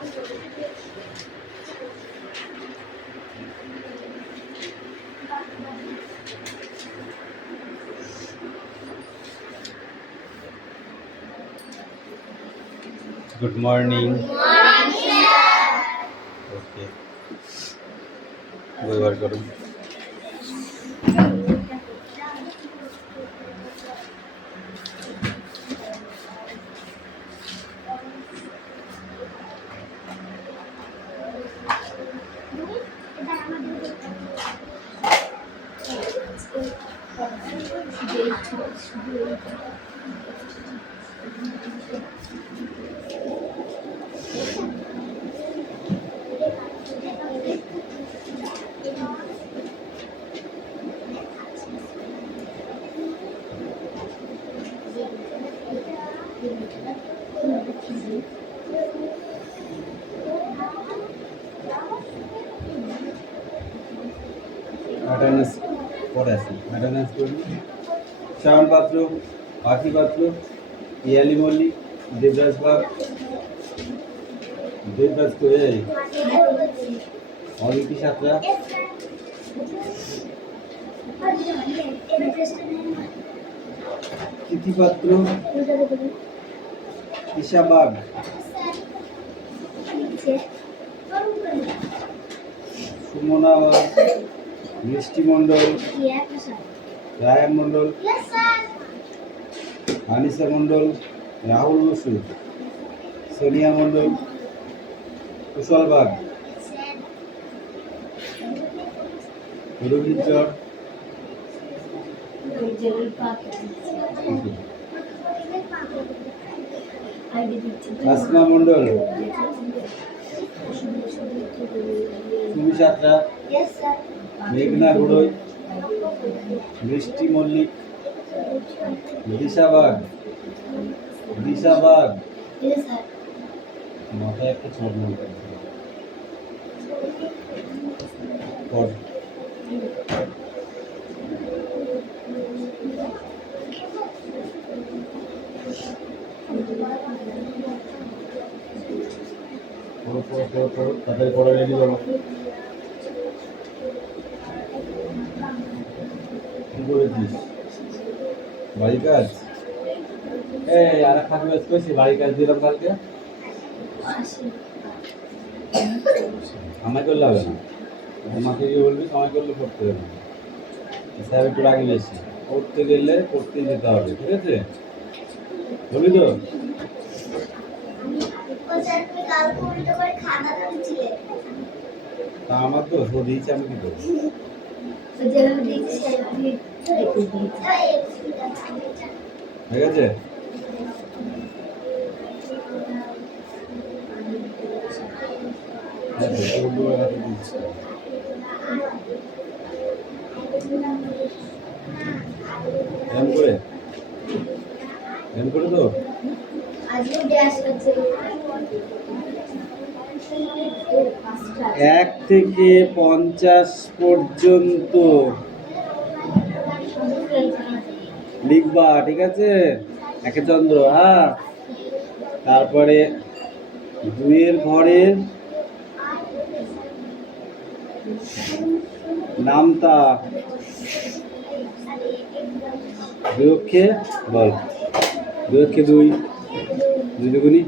Good morning. Okay. ব্যবহার করুন। Attendance পড়ে আছে, অ্যাটেন্ডেন্স করি। শ্রাবণ পাত্র, পাখি পাত্র, ইয়ালি মল্লিক, দেবরাজ বাগ, দেবরাজ করে অলিপি সাঁতরা, তিথিপাত্র, ঈশা বাগ, সুমনা বাগ, মিষ্টি মণ্ডল, রায়ান মণ্ডল, আনিসা মণ্ডল, রাহুল বসু, সোনিয়া মণ্ডল, কুশল বাগ, রবীন্দ্র চর, আসমা মণ্ডল, সুমি সাঁতরা, মেঘনা গুড়ই, বৃষ্টি মল্লিক, দিশা বাগ, মাথায় একটা ছোট তাড়াতাড়ি পড়া রেডি করো। কি করেছিস? বাড়ি কাজ? এই আর এক ফাঁকি কাজ করেছি, বাড়ি কাজ দিলাম কালকে। আমায় করলে হবে না, আমাকে গিয়ে বলবি সময় করলে করতে হবে না। স্যার একটু রাগি বেশি, করতে গেলে করতেই যেতে হবে, ঠিক আছে? বলবি তো? তা আমার তো ও দিয়েছে, আমি কি করবো? ঠিক আছে? তো 1 থেকে 50 পর্যন্ত লিখবা, ঠিক আছে? একে চন্দ্র, হ্যাঁ। তারপরে 2 এর ঘরের নামতা, দুঃখে বল, দুঃখে 2, 2 দুগুনি,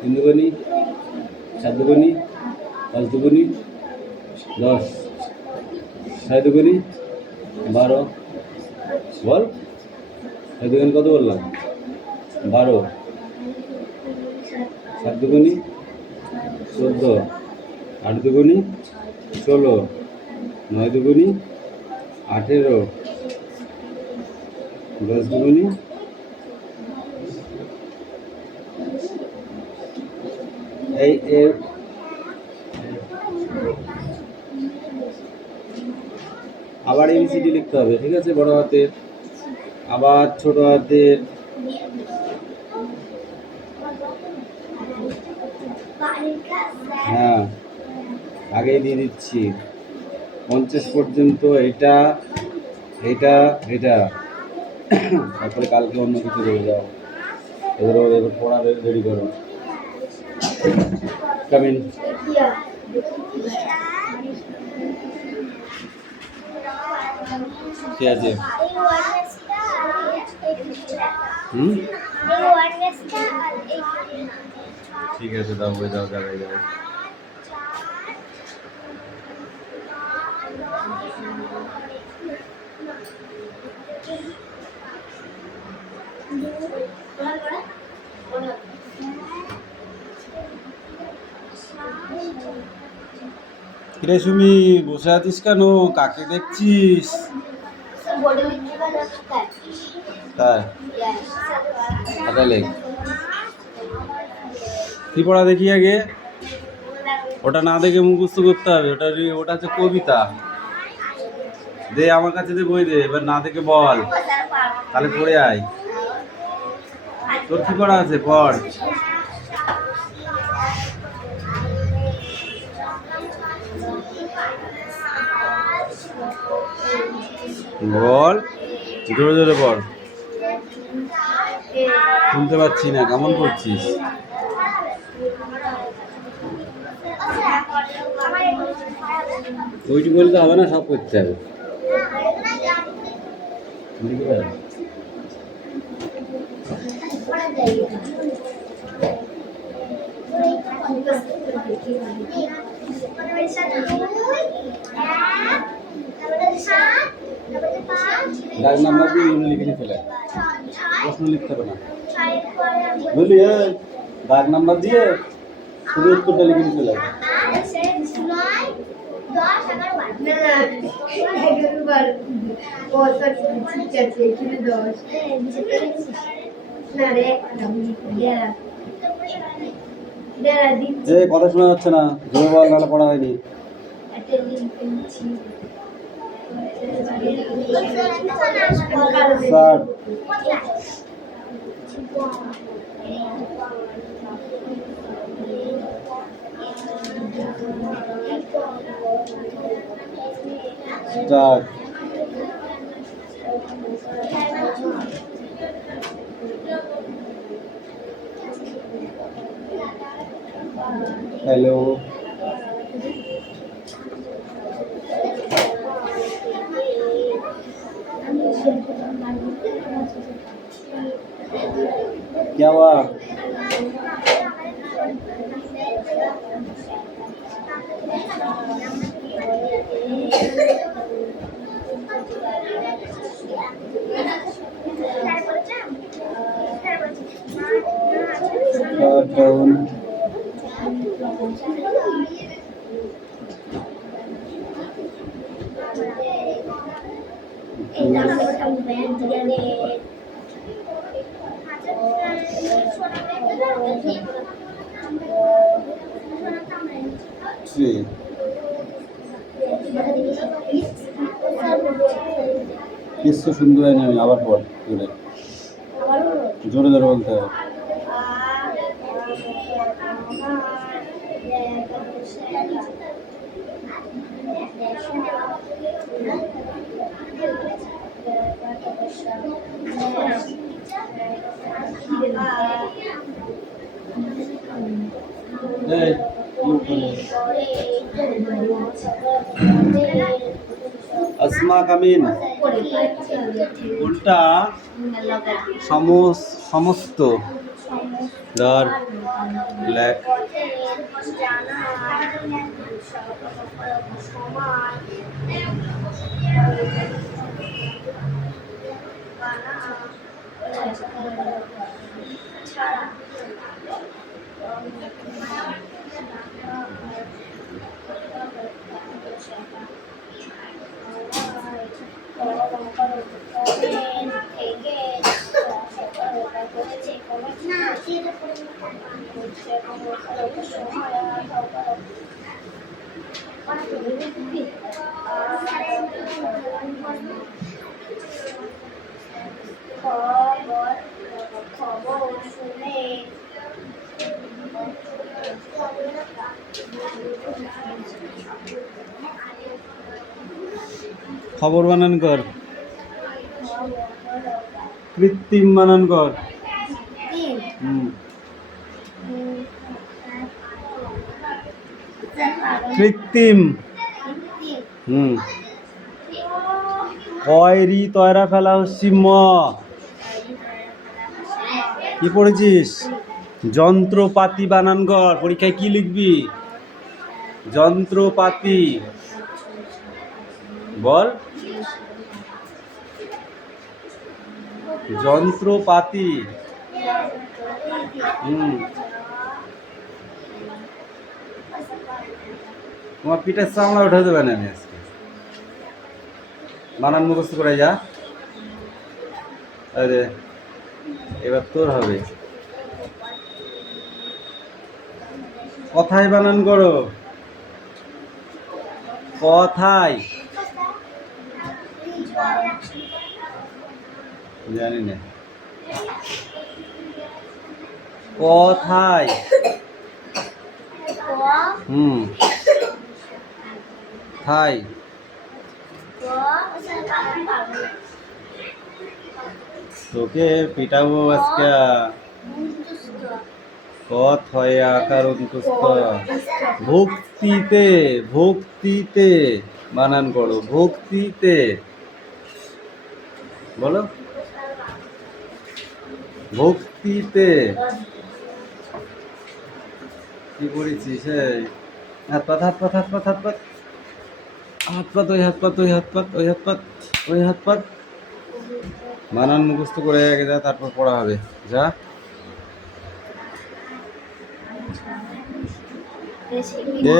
3 দুগুনি, 4 দুগুনি, 5 দুগুনি 10, 6 দুগুনি 12, বল 6 দুগুনি কত বললাম? 12, 7 দুগুনি 14, 8 দুগুনি 16, 9 দুগুনি 18, 10 দুগুনি এই আবার এবিসিডি লিখতে হবে, ঠিক আছে? বড় হাতের, আবার ছোট হাতের, হ্যাঁ আগেই দিয়ে দিচ্ছি। 50 পর্যন্ত এটা এটা এটা, তারপরে কালকে অন্য কিছু রয়ে যাও। এবার পড়া রেডি করো। কামিন। কি আছে? ঠিক আছে, দাও হয়ে যাও, জায়গায় যাও। কিরে সুমি, বসে আছিস কেন? কাকে দেখছিস? তাই খাতা লেখ। কি পড়া দেখি আগে? ওটা না দেখে মুখস্থ করতে হবে। ওটা হচ্ছে কবিতা। দে আমার কাছে, দে বই দে, এবার না দেখে বল, তাহলে পড়ে আয়। তোর কি পড়া আছে? পড়। বল, জোরে জোরে পড়। শুনতে পাচ্ছি না, কেমন করছিস? ওইটুকু বলতে হবে না, সব করতে হবে। ডাক নাম্বার দিয়ে লিখে নিতে হবে, প্রশ্ন লিখতে হবে না, বুঝলি? ডাক নাম্বার দিয়ে শুধু উত্তরটা লিখে নিতে হবে। কথা শোনা যাচ্ছে না, জোরে বল, নাহলে পড়া হয়নি। স্টার্ট। हेलो, क्या हुआ? डाउन। किससे सुंदर है नहीं आवाज बोल जोरे जोरे जोरे बोलते हैं। আসমা কামিন, কোনটা সমস্ত ধর লেখ। খবর বানান কর, কৃত্রিম বানান কর। কৃত্রিম। হুম। কয়রি তয়রা ফেলা হচ্ছে ম। কি পড়েছিস? যন্ত্রপাতি বানান কর। পরীক্ষায় কি লিখবি? যন্ত্রপাতি বল। যন্ত্রপাতি। হুম। তোমার পিঠের চামড়া উঠে দেবে না আজকে। বানান মুখস্থ করে যা। আরে এবার তোর হবে। কথায় বানান করো। কথায়। জানি না। কথায়। হুম। থাই। তোকে পিটাবো আজকে। কথায় আকার অন্তস্থ। ভক্তিতে। ভক্তিতে বানান করো। ভক্তিতে বলো। ভক্তিতে। কি করেছিস? এই হাত পাত হাত পাত হাত পাত হাত পাত হাত পাত ওই হাত পাত ওই হাত পাত ওই হাত পাত ওই হাত পাত। বানান মুখস্থ করে আগে যা, তারপর পড়া হবে। যা।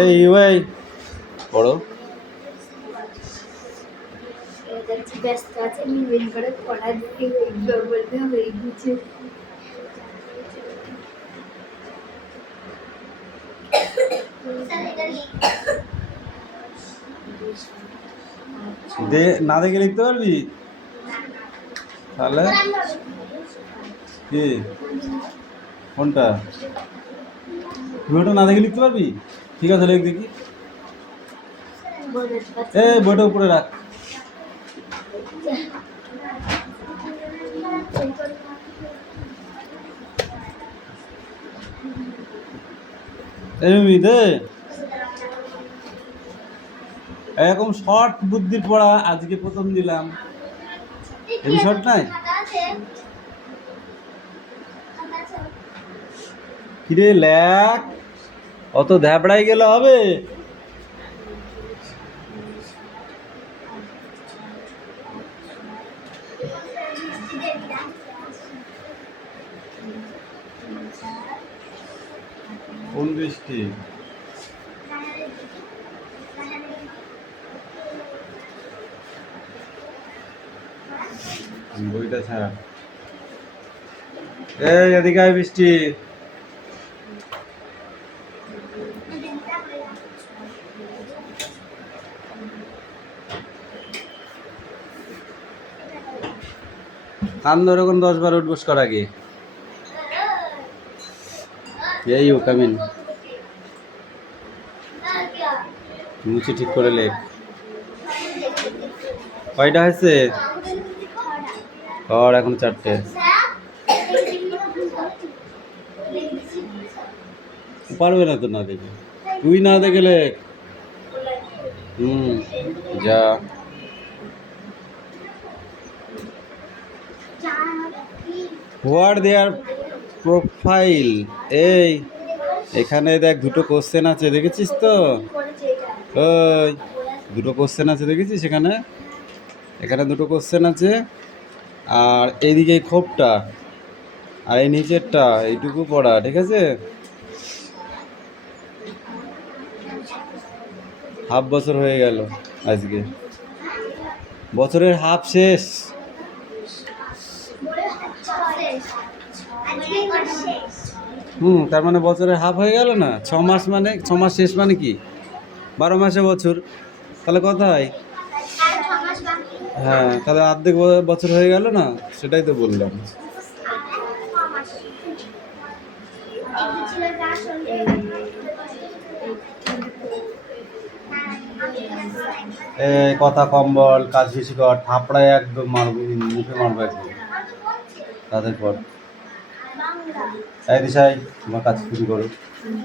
এই ওই পড়ো। ব্যস্ত আছে ইমেল করে পড়া দিয়ে বলতে হয়ে গেছে। না দেখে লিখতে পারবি তাহলে? কি কোনটা? তুই ওটা না দেখে লিখতে পারবি? ঠিক আছে, লিখ দেখি। বইটা উপরে রাখ। এরকম শর্ট বুদ্ধির পড়া আজকে প্রথম দিলাম। এই শর্ট নাই? কিরে লেখ, অত ধ্যাবড়াই গেলে হবে? কোন বৃষ্টি? বইটা ছাড়া। এই এদিকে আয় বৃষ্টি। কান ধরে কোন 10 বার উঠবোস কর আগে। এই ও কামিন। মুছে ঠিক করে লেখ। কয়টা হয়েছে? আর এখন 4টে। পারবে না তো না দেখে। তুই না দেখে লেখ। যা। What their profile. এই এখানে দেখ, দুটো কোশ্চেন আছে, দেখেছিস তো? ওই দুটো কোশ্চেন আছে, দেখেছিস? এখানে দুটো কোশ্চেন আছে, আর এইদিকে এই খোপটা আর এই নিচেরটা, এইটুকু পড়া, ঠিক আছে? হাফ বছর হয়ে গেল আজকে। বছরের হাফ শেষ। তার মানে বছরের হাফ হয়ে গেল না? 6 মাস মানে 6 মাস শেষ মানে কি? 12 মাসে বছর। তাহলে কথা হয়। হ্যাঁ, তাহলে অর্ধেক বছর হয়ে গেল না? সেটাই তো বললাম। এই কথা কম বল, কাজ বেশি কর। থাপড়ায় একদম মারবো, মুখে মারবো একদম। তাদের পর এই দিশাই তোমার কাজ শুরু করো। পুরো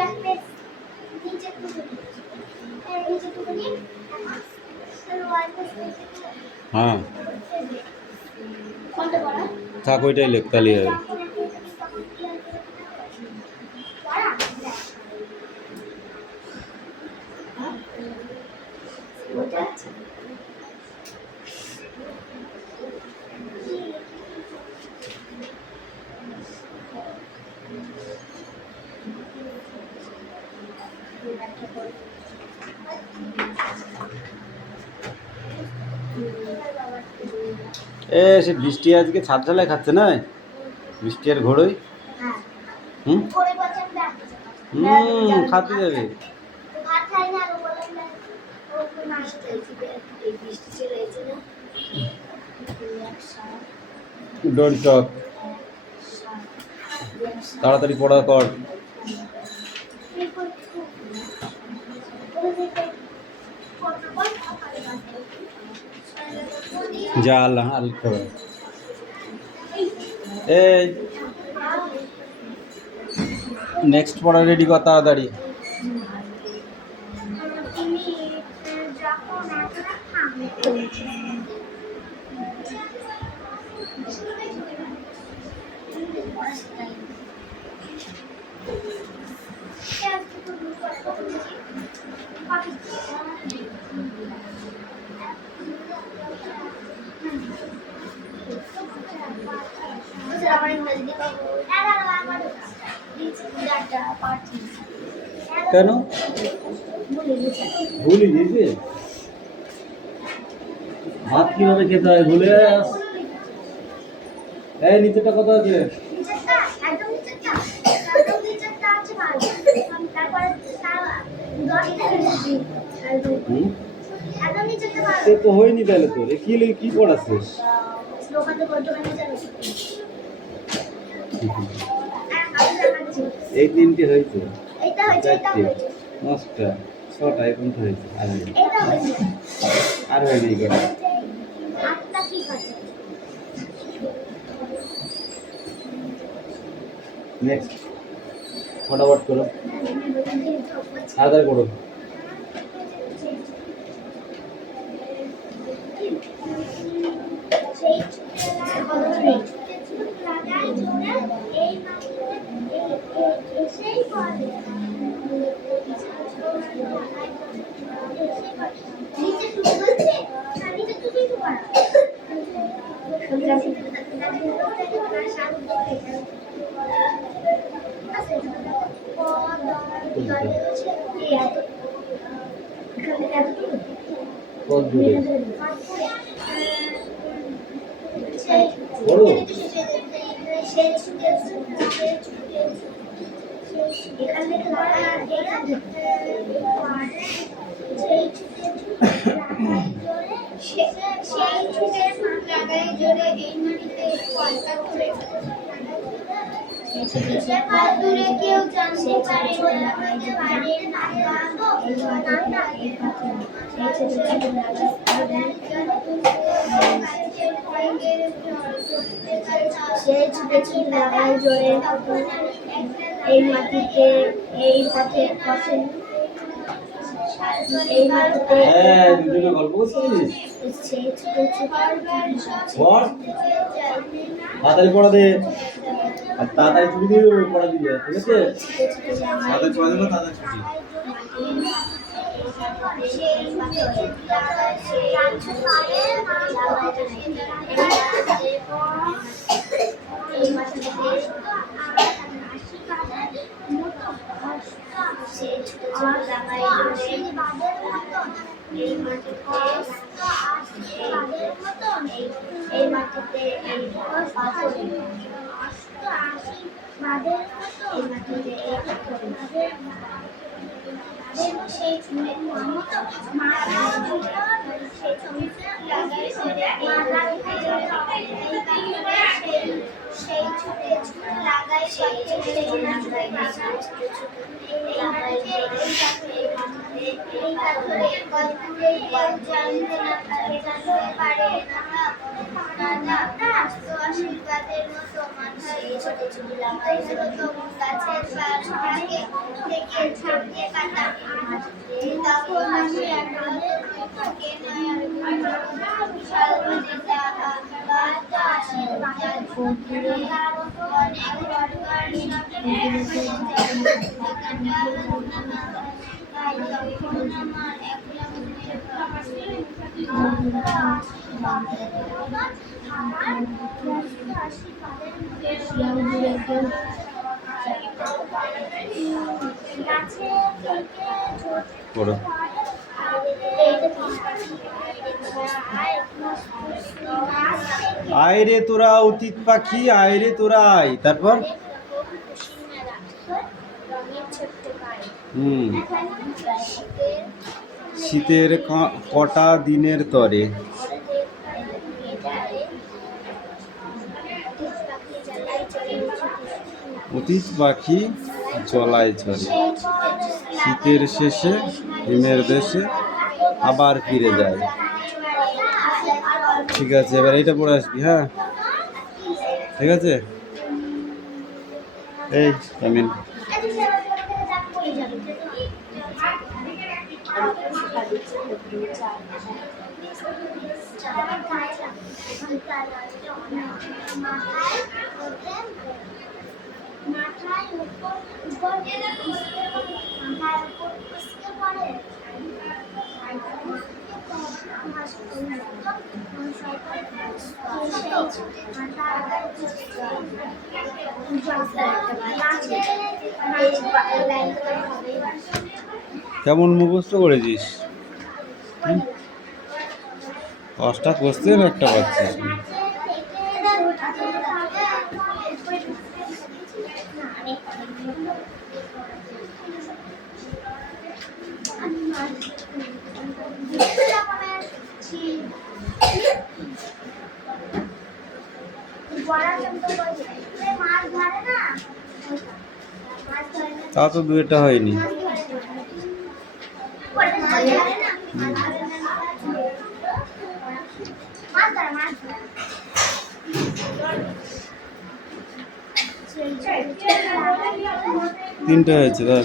একটা নিচে টুকু নিচে টুকু নিয়ে হ্যাঁ কোনটা বড় থাক ওইটাই লেখ তাহলে হবে। এ সে বৃষ্টি আজকে ছাদ ঝালাই খাচ্ছে না বৃষ্টি আর ঘোড়ই হুম খাতে যাবে ডোন্ট টক তাড়াতাড়ি পড়া কর যা আল্লাহ আল করো এই নেক্সট পড়া রেডি কর তাড়াতাড়ি কেন ভুলে গেছে ভাত কিভাবে খেতে হয় ভুলে যাস এই নিচেটা কত আছে সে তো হয়নি তাহলে তোর কি কি পড়াচ্ছিস এই তিনটে হয়েছে চারটে পাঁচটা ছটা এখন তো হয়েছে আর হয়নি কটা নেক্সট ফটাফট করো আদার করো কত দূরে বড় কেউ জানতে পারে সে ছুটেছি লাগাই জোরে এই মাটিতে এই পথে পথে এই মাটিতে দুজনে গল্প করছিস সে ছুটেছি তাড়াতাড়ি পড়া দে আর তাড়াতাড়ি ছুটি দিয়ে পড়া দিবে ঠিক আছে তাড়াতাড়ি পড়া দেবো তাড়াতাড়ি ছুটি এই মাটিতে এই সেই ছুটে ছুটে লাগাই পথে সেই লাগাই এই পাথরে কতরে জানতে না পারে না তো আশীর্বাদের মতো মাথায় ছোট ছোট লাগাই ছোট গাছের পাশটাকে থেকে ঝাড়তে কাটা তখন আমি থাকে না বিশাল মনে যাওয়া বাচ্চা আশীর্বাদ ফুটে অনেক বড় পড়ো। আয় রে তোরা অতীত পাখি, আয় রে তোরা আয়। তারপর শীতের কটা দিনের তরে অতীত পাখি জলায় চলে, শীতের শেষে হিমের দেশে আবার ফিরে যায়। ঠিক আছে, এবার এটা পড়ে আসবি। হ্যাঁ ঠিক আছে। এই আমিন কেমন মুখস্থ করেছিস? 10টা কোশ্চেন একটা পাচ্ছিস। তা তো দুইটা হয়নি। তিনটা হয়েছে ধর।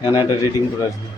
এখানে একটা রেটিং করে আসবে।